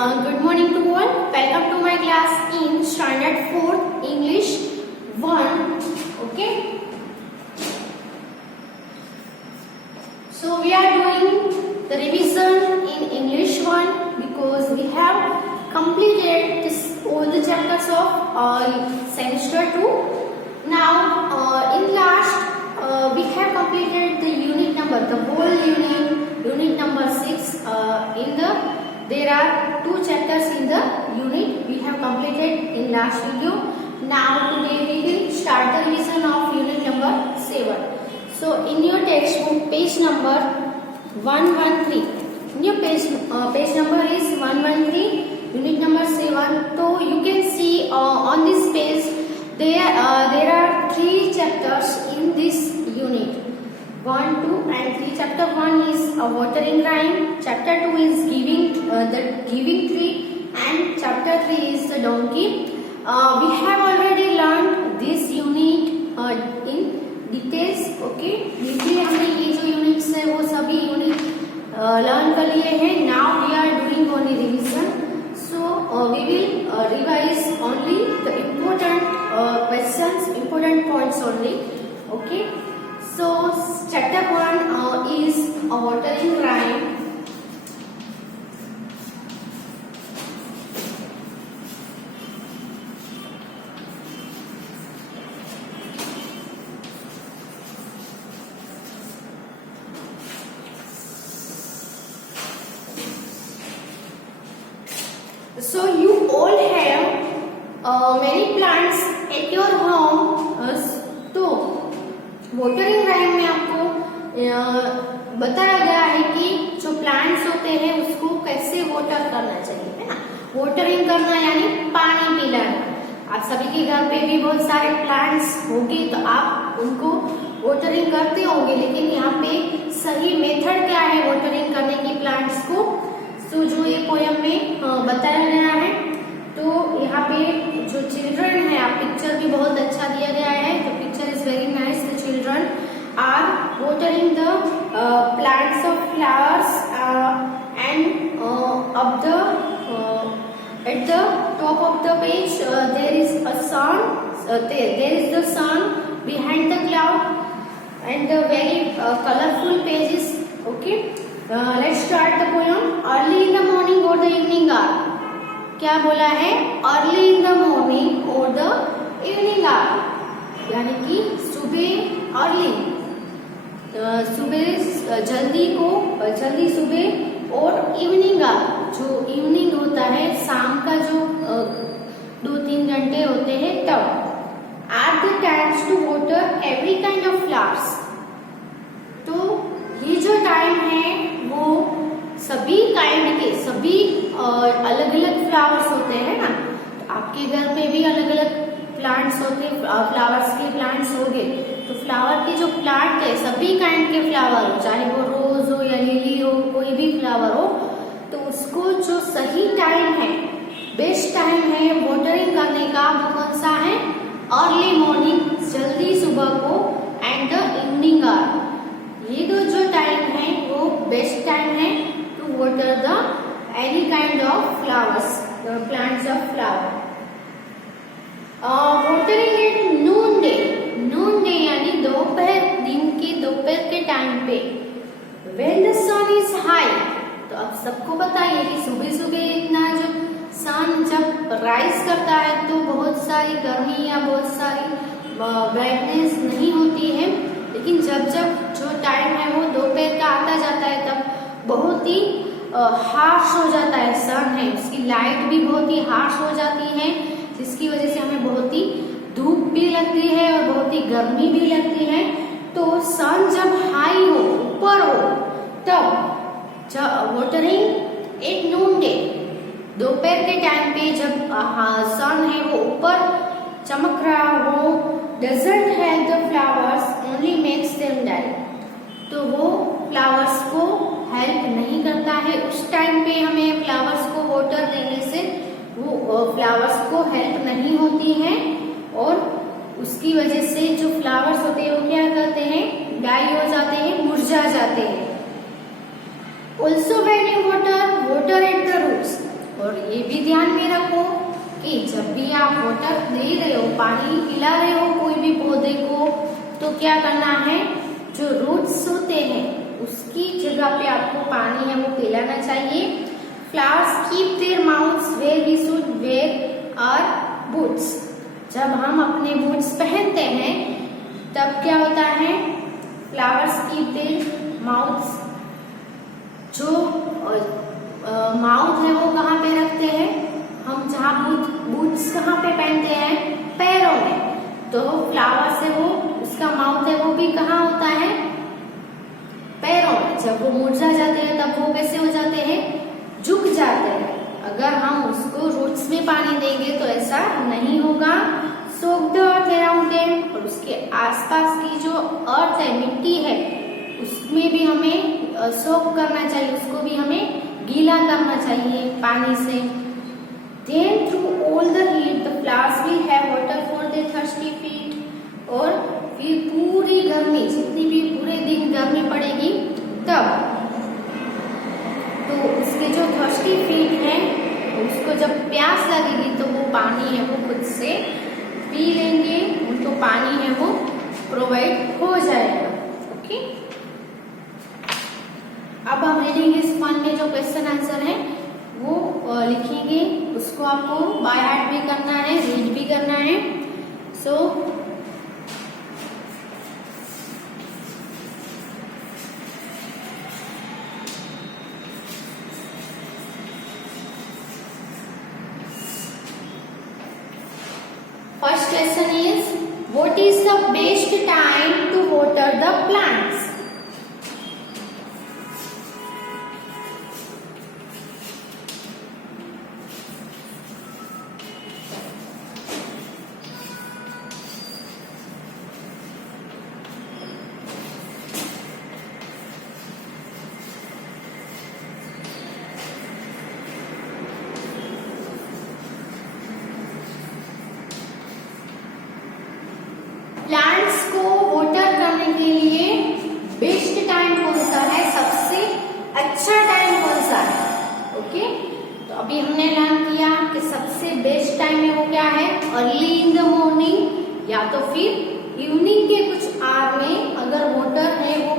Good morning to all. Welcome to my class in standard 4 English 1. Okay. So we are doing the revision in English 1 because we have completed all the chapters of semester 2. Now in last we have completed the unit number, the whole unit number 6. There are 2 chapters in the unit we have completed in last video. Now today we will start the revision of unit number 7. So in your textbook page number 113, in your page number is 113, unit number 7. So you can see on this page there are 3 chapters in this unit. 1, 2 and 3. Chapter 1 is a watering rhyme. Chapter 2 is the giving tree, and chapter 3 is the donkey. We have already learned this unit in details. Okay, देखिए हमने ये जो units है वो सभी unit learn कर लिए हैं. Now we are doing only revision. So we will revise only the important questions, important points only. Okay. So chapter 1 is a watering rhyme. So you all have many plants at your home. तो watering rhyme में आपको बताया गया है कि जो प्लांट्स होते हैं उसको कैसे वाटर करना चाहिए, है ना. वाटरिंग करना यानी पानी पिलाना. आप सभी के घर पे भी बहुत सारे प्लांट्स होंगे तो आप उनको वाटरिंग करते होंगे, लेकिन यहाँ पे सही मेथड क्या है वाटरिंग करने की प्लांट्स को, तो जो ये पोयम में बताया गया है. तो यहाँ पे जो चिल्ड्रन है, आप पिक्चर भी बहुत अच्छा दिया गया है. तो picture is very nice. The children are watering the plants of flowers and up the at the top of the page there is a sun. There is the sun behind the cloud and the very colorful pages. Okay, let's start the poem. Early in the morning or the evening hour. क्या बोला है? Early in the morning और the evening our, यानी कि सुबह अर्ली, सुबह जल्दी सुबह, और इवनिंग आवर जो इवनिंग होता है, शाम का जो 2-3 घंटे होते हैं तब. Are the times to water every kind of flowers. तो ये जो टाइम है वो सभी काइंड के, सभी अलग अलग फ्लावर्स होते हैं ना. तो आपके घर पे भी अलग अलग प्लांट्स होते हैं, फ्लावर्स के प्लांट्स होंगे. तो फ्लावर के जो प्लांट है सभी काइंड के फ्लावर हो, चाहे वो रोज हो या लिली हो, कोई भी फ्लावर हो, तो उसको जो सही टाइम है, बेस्ट टाइम है वाटरिंग करने का, वो कौन सा है? अर्ली मॉर्निंग, जल्दी सुबह को, एंड द इवनिंग आवर. ये दो जो टाइम है वो बेस्ट टाइम है to water the any kind of flowers, the plants of flower. Watering at noonday. Noonday यानी दोपहर, दिन के दोपहर के टाइम पे. When the sun is high. तो अब सबको पता है कि सुबह सुबह इतना जो सन जब राइज करता है तो बहुत सारी गर्मी या बहुत सारी ब्राइटनेस नहीं होती है, लेकिन जब जो टाइम है वो दोपहर का आता जाता है तब बहुत ही हार्श हो जाता है. सन है, उसकी लाइट भी बहुत ही हार्श हो जाती है, जिसकी वजह से हमें बहुत ही धूप भी लगती है और बहुत ही गर्मी भी लगती है. तो सन जब हाई हो, ऊपर हो, तब वाटरिंग एट नून डे, दोपहर के टाइम पे जब सन है वो ऊपर चमक रहा हो, doesn't help the flowers, only makes them die. तो वो फ्लावर्स को हेल्प नहीं करता है. उस टाइम पे हमें फ्लावर्स को वाटर देने से वो फ्लावर्स को हेल्प नहीं होती है, और उसकी वजह से जो फ्लावर्स होते हैं वो क्या करते हैं? डाई हो जाते हैं, मुरझा जाते हैं. Also when you water at the roots. और ये भी ध्यान में रखो कि जब भी आप वाटर दे रहे हो, पानी पिला रहे हो कोई भी पौधे को, तो क्या करना है, जो रूट्स होते हैं उसकी जगह पे आपको पानी है वो पिलाना चाहिए। Flowers keep their mouths where we should wear our boots. जब हम अपने बूट्स पहनते हैं तब क्या होता है, फ्लावर्स कीप देयर माउथ्स, जो माउथ है वो कहाँ पे रखते हैं हम, जहाँ बूट्स कहाँ पे पहनते हैं, पैरों में, तो फ्लावर्स है वो, उसका माउथ है वो भी कहाँ होता है, पैरों में। जब वो मुरझा जाते हैं तब वो कैसे हो जाते हैं, झुक जाते हैं। अगर हम उसको रूट्स में पानी देंगे तो ऐसा नहीं होगा। सोक द अर्थ अराउंड देम, और उसके आसपास की जो अर्थ है, मिट्टी है, उसमें भी हमें सोक करना चाहिए, उसको भी हमें गीला करना चाहिए पानी से। Then through all the heat the flowers will have water for their thirsty feet. और फिर पूरी गर्मी, जितनी भी पूरे दिन गर्मी पड़ेगी तब तो उसके जो थर्स्टी फीट हैं उसको जब प्यास लगेगी तो वो पानी है वो खुद से पी लेंगे, उनको पानी है वो प्रोवाइड हो जाएगा। ओके, अब हम रीडिंग इस फन में जो क्वेश्चन आंसर है वो लिखेंगे, उसको आपको बाय हार्ट भी करना है, रीड भी करना है। So first question is, what is the best time to water the plants? Plants को वाटर करने के लिए बेस्ट टाइम कौन सा है, सबसे अच्छा टाइम कौन सा है? ओके, तो अभी हमने लर्न किया कि सबसे बेस्ट टाइम है वो क्या है, अर्ली इन द मॉर्निंग, या तो फिर इवनिंग के कुछ आवर में अगर वाटर है वो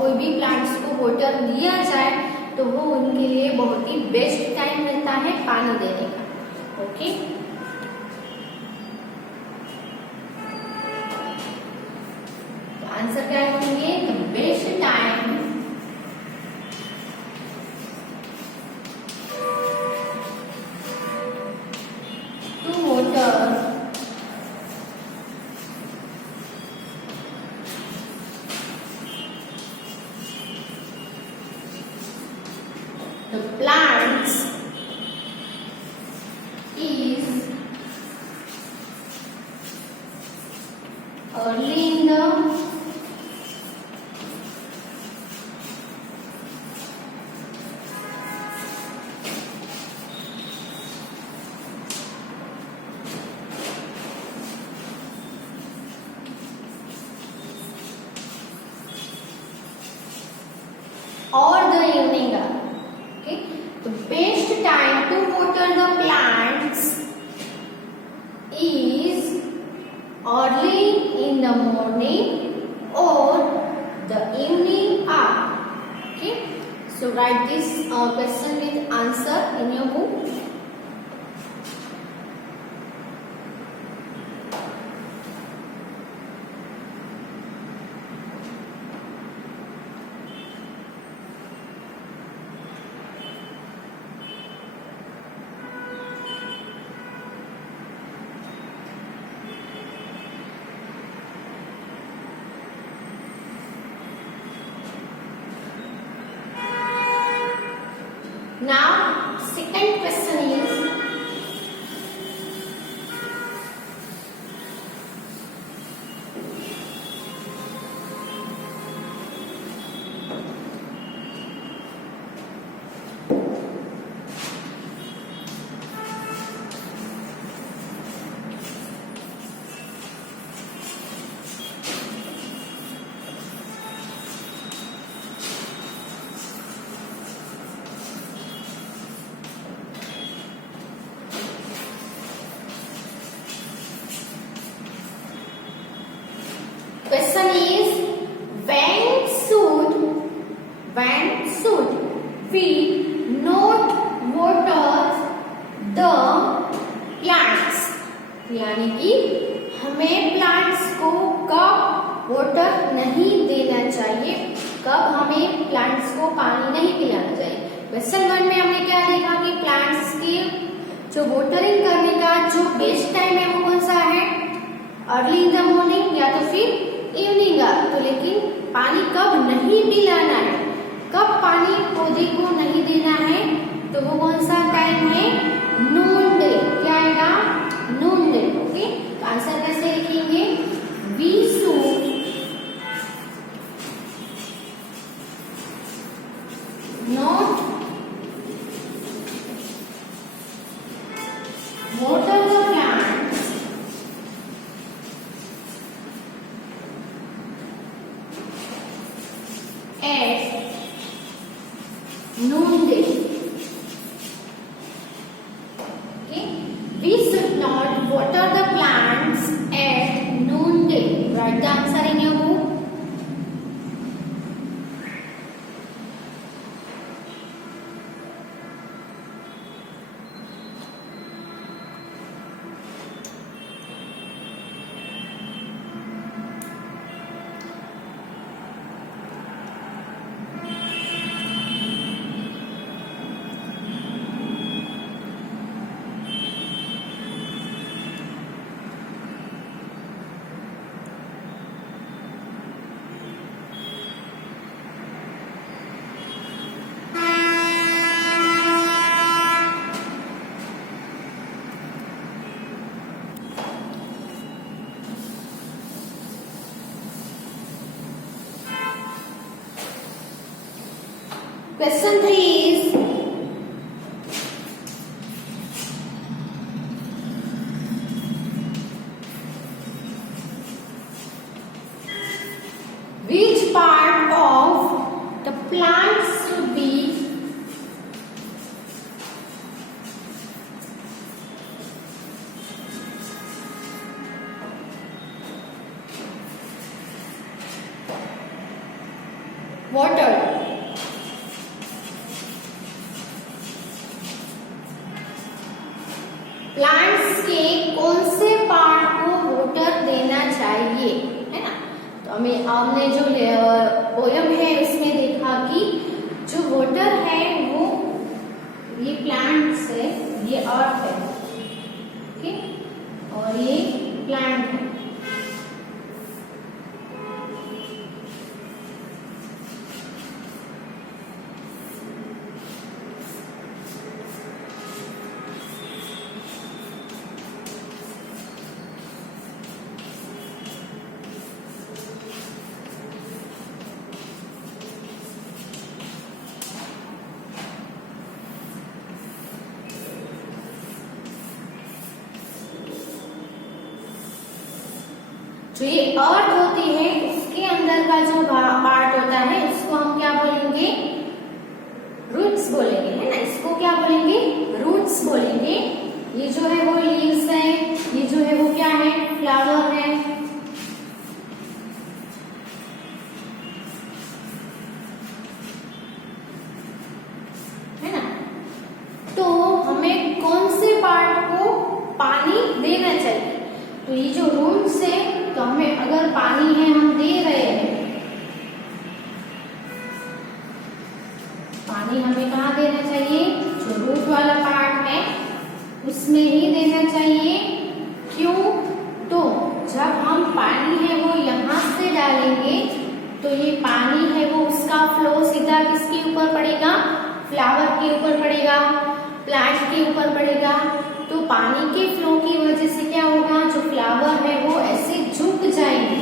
कोई भी प्लांट्स को वाटर दिया जाए तो वो उनके लिए बहुत ही बेस्ट टाइम रहता है पानी देने का। ओके, आंसर क्या लिखेंगे, best time to water the plants is early in the or the evening hour. Okay, the best time to water the plants is early in the morning or the evening hour. Okay, so write this question with answer in your book. Now, second question is, हमें प्लांट्स को कब वाटर नहीं देना चाहिए, कब हमें प्लांट्स को पानी नहीं पिलाना चाहिए। क्वेश्चन 1 में हमने क्या देखा कि प्लांट्स के जो वाटरिंग करने का जो बेस्ट टाइम है वो कौन सा है, अर्ली इन द मॉर्निंग या तो फिर इवनिंग का। तो लेकिन पानी कब नहीं पिलाना है, कब पानी पौधे को नहीं देना है, तो वो कौन सा टाइम है, नून डे। क्या आएगा, नून डे। ओके, तो आंसर कैसे लिखेंगे, we should not water the plants at noonday. Okay, we should not water the plants at noonday. Write the answer in your book. Question 3 is which part of the plant should be watered? Plants के कौन से पार्ट को वाटर देना चाहिए, है ना। तो हमने जो पोयम है उसमें देखा कि जो वाटर है वो ये प्लांट्स है, ये अर्थ है, ओके, और ये प्लांट है। जो ये अर्थ होती है उसके अंदर का जो पार्ट होता है उसको हम क्या बोलेंगे, रूट्स बोलेंगे, है ना। इसको क्या बोलेंगे, रूट्स बोलेंगे। ये जो है वो लीव्स है, ये जो है वो क्या है, फ्लावर है, ना। तो हमें कौन से पार्ट को पानी देना चाहिए, तो ये जो रूट्स है, तो हमें अगर पानी है हम दे रहे हैं, पानी हमें कहाँ देना चाहिए, जो रूट वाला पार्ट है उसमें ही देना चाहिए। क्यों, तो जब हम पानी है वो यहाँ से डालेंगे तो ये पानी है वो उसका फ्लो सीधा किसके ऊपर पड़ेगा, फ्लावर के ऊपर पड़ेगा, प्लांट के ऊपर पड़ेगा। तो पानी के फ्लो की वजह से क्या होगा, जो फ्लावर है वो ऐसे झुक जाएंगे।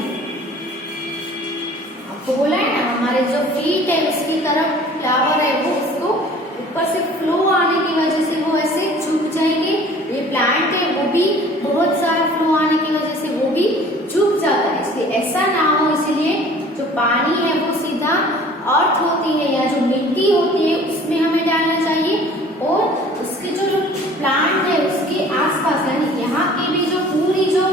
आपको बोला है ना, हमारे जो फीट है उसकी तरफ फ्लावर है वो उसको ऊपर से फ्लो आने की वजह से वो ऐसे झुक जाएंगे। ये प्लांट है वो भी बहुत सारा फ्लो आने की वजह से वो भी झुक जाता है। इसलिए ऐसा ना हो, इसलिए जो पानी है वो सीधा अर्थ होती है या जो मिट्टी होती है उसमें हमें डालना चाहिए, और उसके जो प्लांट है उसके आसपास यानी यहाँ की भी जो पूरी जो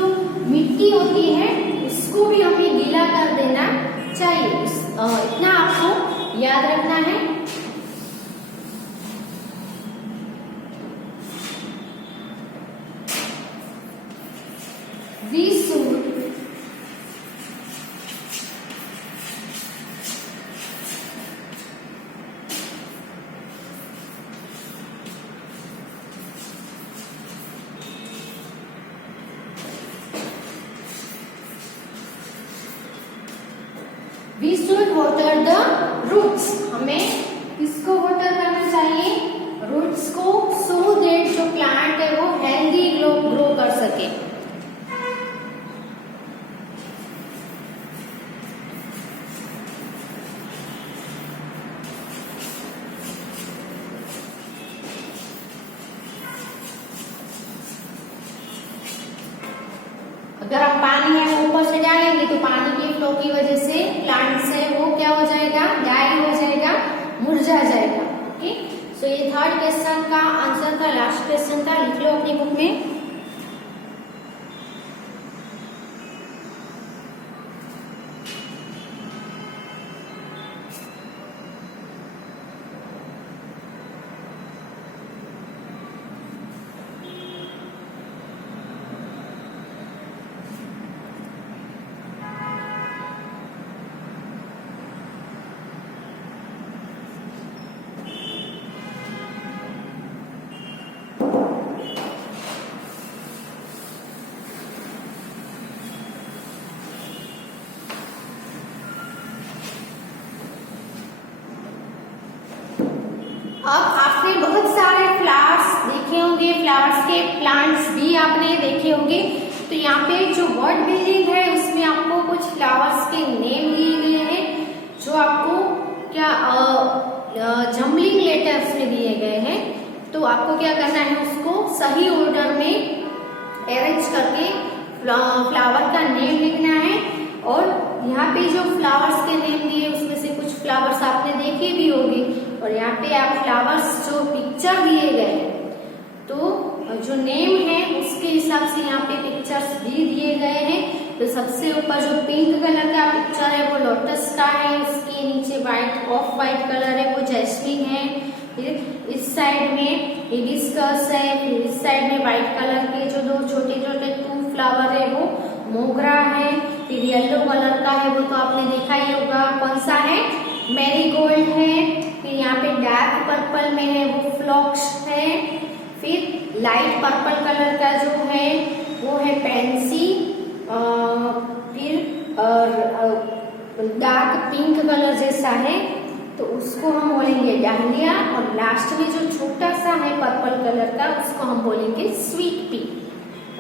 मिट्टी होती है उसको भी हमें गीला कर देना चाहिए। इतना आपको याद रखना है। we should water the roots. हमें किसको वाटर करना चाहिए? रूट्स को, so that जो प्लांट है वो हेल्दी ग्रो कर सके। अगर हम पानी है ऊपर से डालेंगे तो पानी की फ्लो की वजह से प्लांट से वो क्या हो जाएगा? डाई हो जाएगा, मुरझा जाएगा। ओके, सो ये थर्ड क्वेश्चन का आंसर था, लास्ट क्वेश्चन था, लिख लो अपनी बुक में। अब आपने बहुत सारे फ्लावर्स देखे होंगे, फ्लावर्स के प्लांट्स भी आपने देखे होंगे। तो यहाँ पे जो वर्ड बिल्डिंग है उसमें आपको कुछ फ्लावर्स के नेम दिए गए हैं जो आपको क्या जम्बलिंग लेटर्स में दिए गए हैं। तो आपको क्या करना है, उसको सही ऑर्डर में अरेंज करके फ्लावर का नेम लिखना है। और यहाँ पे जो फ्लावर्स के नेम दिए उसमें से कुछ फ्लावर्स आपने देखे भी होंगे, और यहाँ पे आप फ्लावर्स जो पिक्चर दिए गए तो जो नेम है उसके हिसाब से यहाँ पे पिक्चर्स भी दिए गए हैं। तो सबसे ऊपर जो पिंक कलर का पिक्चर है वो लोटस का है, उसके नीचे व्हाइट ऑफ व्हाइट कलर है वो जैस्मिन है, फिर इस साइड में हिबिस्कस है, फिर इस साइड में व्हाइट कलर के जो दो छोटे छोटे 2 फ्लावर है वो मोगरा है, फिर येलो कलर का है वो तो आपने देखा ही होगा, कौन सा है? मैरीगोल्ड है। फिर यहाँ पे डार्क पर्पल में है वो फ्लॉक्स है, फिर लाइट पर्पल कलर का जो है वो है पेंसी, फिर डार्क पिंक कलर जैसा है तो उसको हम बोलेंगे डालिया, और लास्ट में जो छोटा सा है पर्पल कलर का उसको हम बोलेंगे स्वीट पी।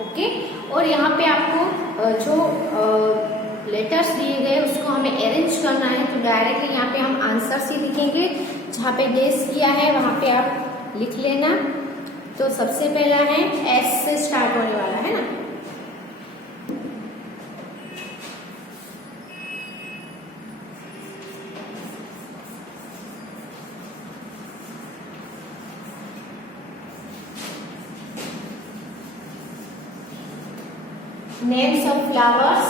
ओके, और यहाँ पे आपको जो लेटर्स दिए गए उसको हमें अरेंज करना है। तो डायरेक्टली यहाँ पे हम आंसर ही लिखेंगे, जहाँ पे गेस किया है वहां पे आप लिख लेना। तो सबसे पहला है एस से स्टार्ट होने वाला है ना, names of flowers,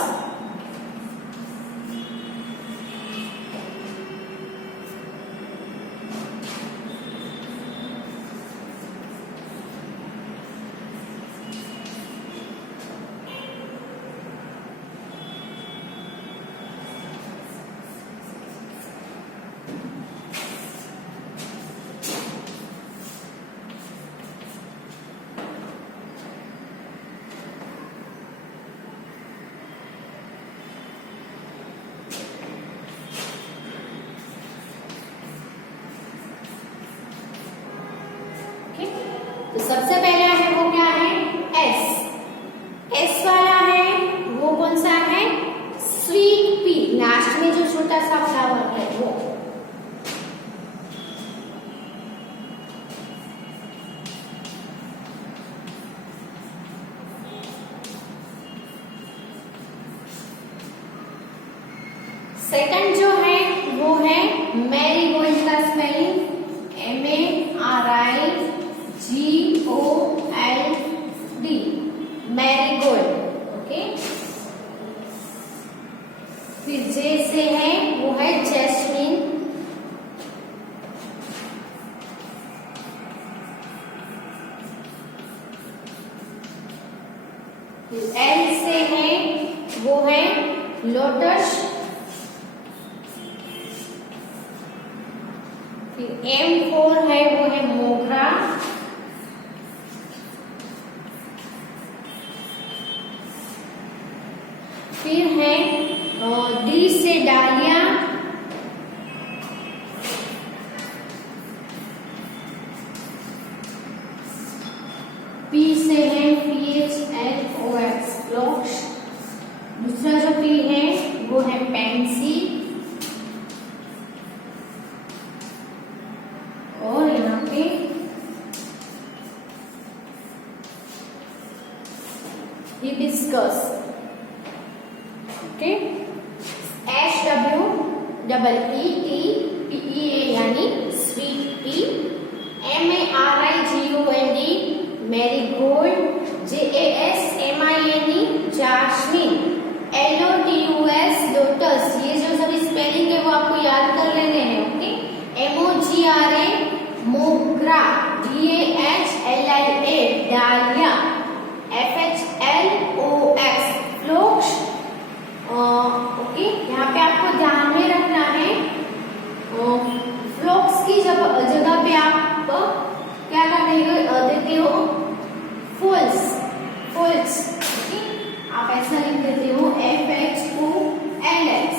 तो सबसे पहला है वो क्या है? एस। एस वाला है वो कौन सा है? स्वीट पी, लास्ट में जो छोटा सा फ्लावर है वो। सेकंड जो है वो है मैरीगोल्ड का स्पेलिंग MARIGOLD, मैरीगोल्ड। ओके, फिर जे से है वो है जैस्मिन, फिर एल से है वो है लोटस। फिर M4 है वो है मोगरा। फिर है D से डालिया। P से है PHLOX फ्लॉक्स। दूसरा जो P है वो है पेंसी। और यहाँ पे हिबिस्कस। ओके, SWEETPEA यानी sweet pea. MARIGOLD marigold. JASMINE jasmine. LOTUS lotus. ये जो सभी स्पेलिंग है वो आपको याद कर लेने हैं। ओके, MOGRA मोगरा। DAHLIA डालिया। FHLOX flocs. ओके, यहाँ पे आपको ध्यान में रखना है फ्लोक्स की जगह पे आप क्या देते हो फुल्स। फुल्स आप ऐसा लिख देते हो FHOLX।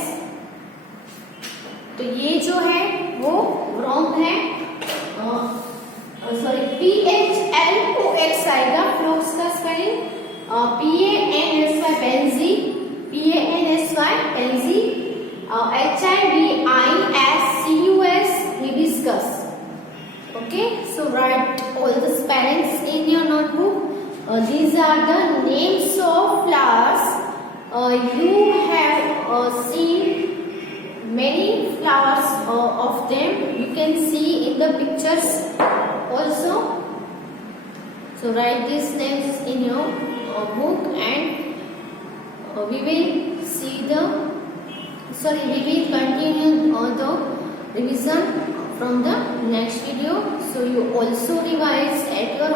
तो ये जो है वो रॉन्ग है। सॉरी, PHLOX आएगा फ्लोक्स का spelling. PANSY pansy. PANSY pansy. HIBISCUS hibiscus. Okay, so write all the spellings in your notebook. These are the names of flowers. You have seen many flowers of them. You can see in the pictures also. So write these names in your book, and we will continue the revision from the next video. So you also revise at your